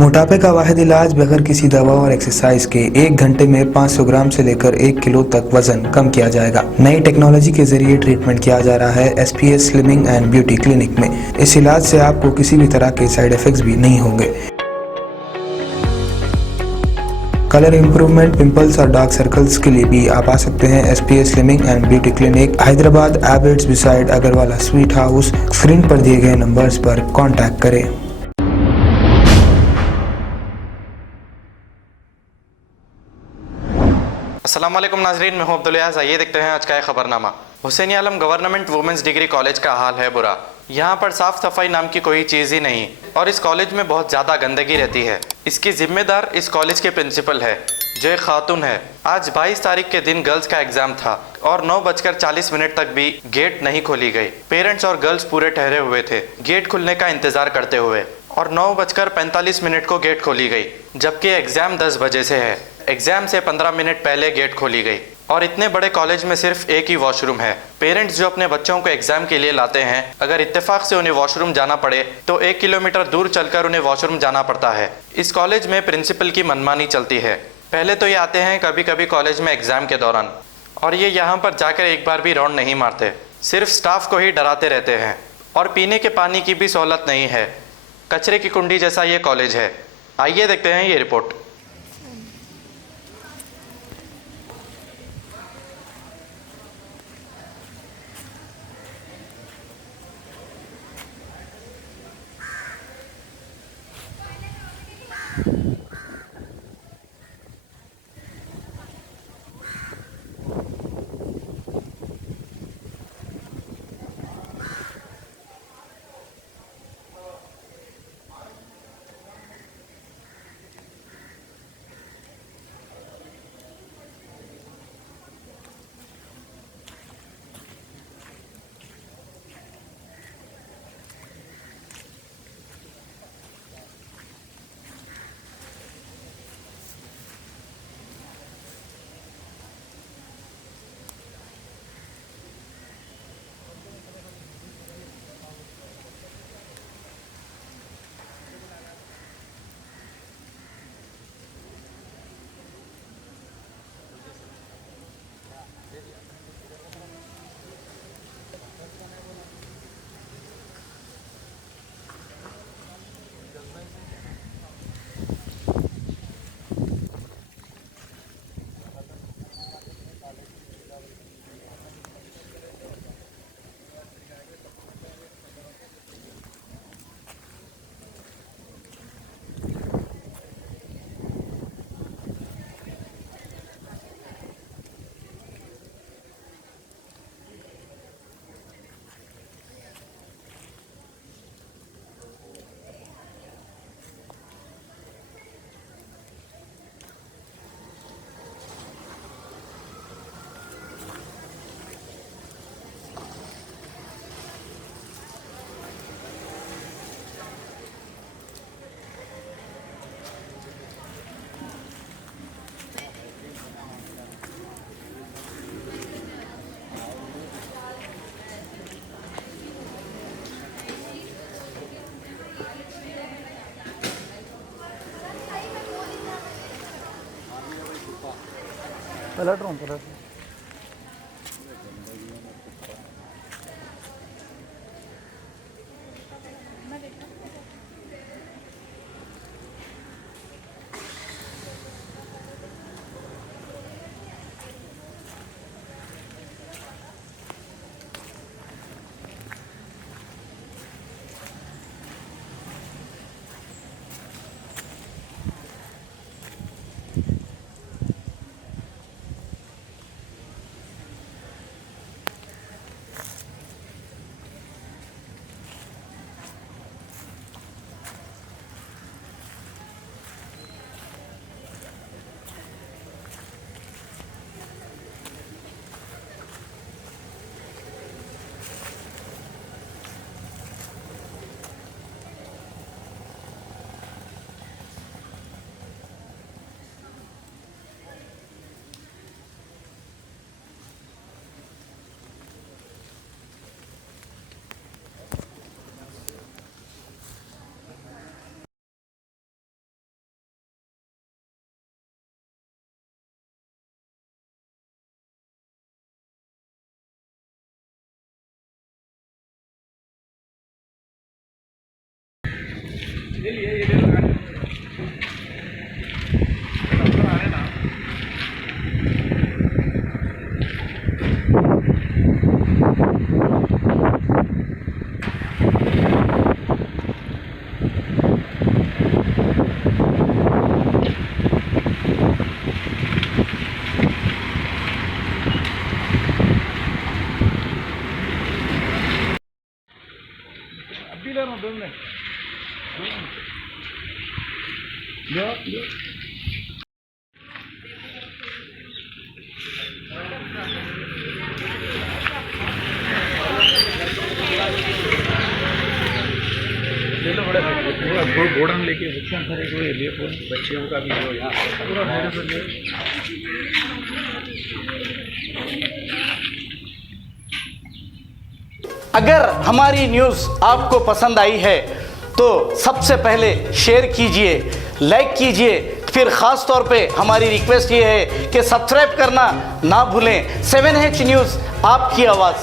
मोटापे का वाहिद इलाज बगैर किसी दवा और एक्सरसाइज के 1 घंटे में 500 ग्राम से लेकर 1 किलो तक वजन कम किया जाएगा। नई टेक्नोलॉजी के जरिए ट्रीटमेंट किया जा रहा है SPS slimming and beauty clinic में। इस इलाज से आपको किसी भी तरह के साइड इफेक्ट्स भी नहीं होंगे। कलर इंप्रूवमेंट, पिंपल्स और डार्क सर्कल्स के लिए भी आप आ सकते हैं SPS slimming and beauty clinic, Hyderabad, Abids beside Agarwala sweet house. Screen पर दिए गए नंबर्स पर कॉन्टैक्ट करें। अस्सलाम वालेकुम नाजरीन, मैं हूं अब्दुल याज़। आइए देखते हैं आज का खबरनामा। हुसैनी आलम गवर्नमेंट वुमेंस डिग्री कॉलेज का हाल है बुरा। यहाँ पर साफ सफाई नाम की कोई चीज़ ही नहीं और इस कॉलेज में बहुत ज़्यादा गंदगी रहती है। इसकी जिम्मेदार इस कॉलेज के प्रिंसिपल है जो एक खातून है। आज 22 तारीख के दिन गर्ल्स का एग्जाम था और 9:40 तक भी गेट नहीं खोली गई। पेरेंट्स और गर्ल्स पूरे ठहरे हुए थे गेट खुलने का इंतजार करते हुए और 9:45 को गेट खोली गई, जबकि एग्जाम 10 बजे से है। एग्जाम से 15 मिनट पहले गेट खोली गई और इतने बड़े कॉलेज में सिर्फ एक ही वॉशरूम है। पेरेंट्स जो अपने बच्चों को एग्जाम के लिए लाते हैं, अगर इत्तेफाक से उन्हें वॉशरूम जाना पड़े तो 1 किलोमीटर दूर चलकर उन्हें वॉशरूम जाना पड़ता है। इस कॉलेज में प्रिंसिपल की मनमानी चलती है। पहले तो ये आते हैं कभी कभी कॉलेज में एग्जाम के दौरान और ये यहाँ पर जाकर एक बार भी राउंड नहीं मारते, सिर्फ स्टाफ को ही डराते रहते हैं। और पीने के पानी की भी सहूलत नहीं है, कचरे की कुंडी जैसा ये कॉलेज है। आइए देखते हैं ये रिपोर्ट। पलट रहा हूँ। घोड़न लेके बच्चों को ये लिए बच्चियों का भी जो यहाँ अगर हमारी न्यूज़ आपको पसंद आई है तो सबसे पहले शेयर कीजिए, लाइक कीजिए, फिर ख़ास तौर पे हमारी रिक्वेस्ट ये है कि सब्सक्राइब करना ना भूलें। 7H न्यूज़, आपकी आवाज़।